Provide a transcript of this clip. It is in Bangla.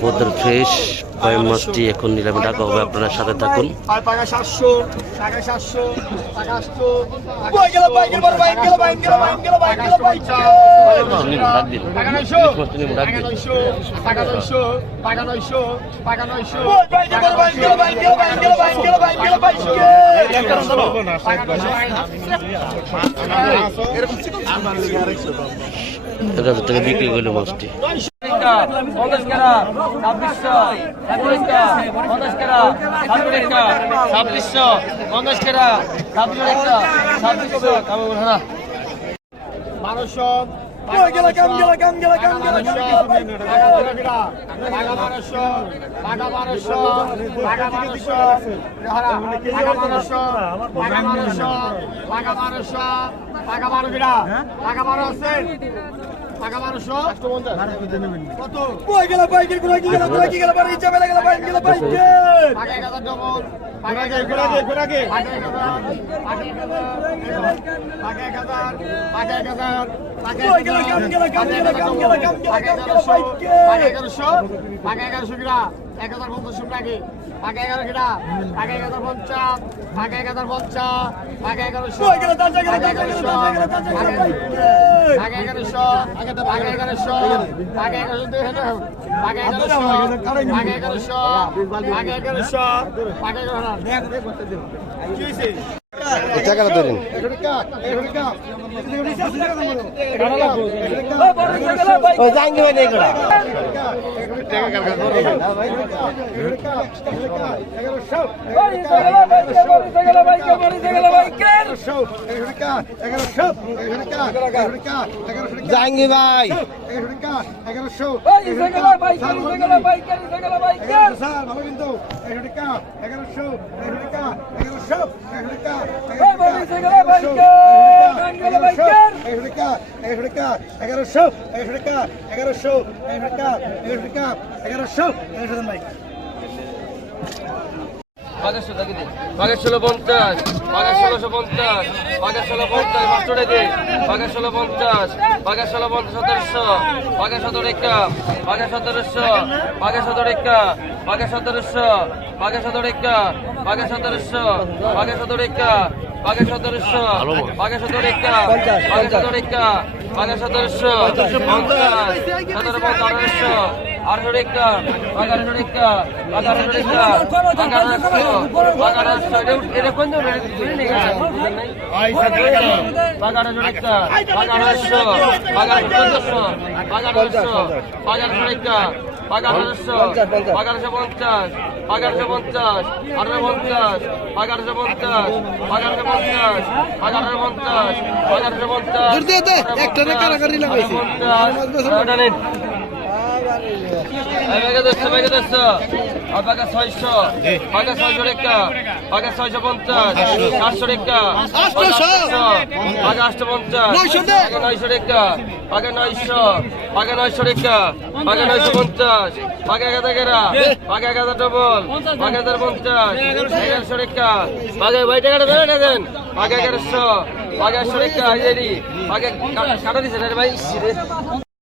পদ্মার ফ্রেশ, কয়েক মাছটি এখন নিলামে ডাকা হবে, আপনারা সাথে থাকুন। এক হাজার টাকা বিক্রি করল মাছটি। একটা পঞ্চাশ কেরা ছাব্বিশশো একটা পঞ্চাশ কেরা ছাব্বিশ একটা ছাব্বিশশো পঞ্চাশ কেরা ছাব্বিশ একটা ছাব্বিশশো তবে বলে না বারোশো টাকা বারো আছে টাকা 1200 1250 কত কই গেল বাইকের কোলা কি গেল কোলা কি গেল বাড়ি যাবে লাগল বাইক গেল বাইক টাকা এক হাজার পঞ্চাশ নাকি পাকা এগারো কেটা পাকা এক হাজার পঞ্চাশ পাকা এক হাজার পঞ্চাশ পাকা এগারোশো পাকা এগারোশো পাকা এগারোশো পাকা এগারোশো পাকা এগারোশো দুই হাজার পাকা এগারোশো পাকা এগারোশো পাকা এগারোশো পাকা এগারোশো টাকাটা ধরেন জাহাঙ্গীর ভাই জাহাঙ্গি ভাই এগারোশো ভালো কিন্তু এগারোশো এগারোশো এগারোশো এগারোশো এগারো টাকা এগারো টাকা এগারো টাকা এগারোশো এগারো টাকা এগারোশো এগারো টাকা এগারো টাকা এগারোশো এগারোশো ভাই বাঘের ষোলো বাঘের ষোলো, পঞ্চাশ। বাঘের ষোলোশো পঞ্চাশ। বাঘের ষোলো, পঞ্চাশ মাস্টরে দিন। বাঘের ষোলো, পঞ্চাশ। বাঘের ষোলো, পঞ্চাশ, সতেরোশো। বাঘের সতেরো, একা। বাঘের সতেরোশো। বাঘের সতেরো, একা। বাঘের সতেরোশো। বাঘের সতেরো, একা। বাঘের সতেরোশো। বাঘের সতেরো, একা। বাঘা সদস্য বাঘা সতেরো একটা বাঘা সতেরো সদস্য বাঘা সতেরোশো পঞ্চাশ সতেরো পঞ্চাশ আঠারোশো আঠারো একটা বাঘা আঠারো একটা বাঘা আঠারো একটা বাঘা আঠারোশো বাঘা আঠারোশো এটা কোন বাঘা আঠারো একটা বাঘা আঠারোশো বাঘা আঠারোশো বাঘা আঠারোশো বাঘা আঠারোশো একটা এগারোশো এগারোশো পঞ্চাশ এগারোশো পঞ্চাশ আঠারো পঞ্চাশ এগারোশো পঞ্চাশ এগারোশো পঞ্চাশ এগারোশো পঞ্চাশ এগারোশো পঞ্চাশ একটা কারাগারি লাগাইছে পাকা ছয়শো পাকা ছয়শো রেখা পাকা ছয়শো পঞ্চাশ সাতশো রেখা পাকা আটশো পঞ্চাশ পাকা নয়শো রেখা পাকা নয়শো পাকা নয়শো রেখা পাকা নয়শো পঞ্চাশ পাকা এক হাজার গেরা পাকা এক হাজার ডবল পাকা পঞ্চাশ এগারোশো রেখা। পাকা ভাই টাকাটা এগারোশো পাকা একশো রেখা হাজারি পাকা কাটা দিচ্ছে ভাই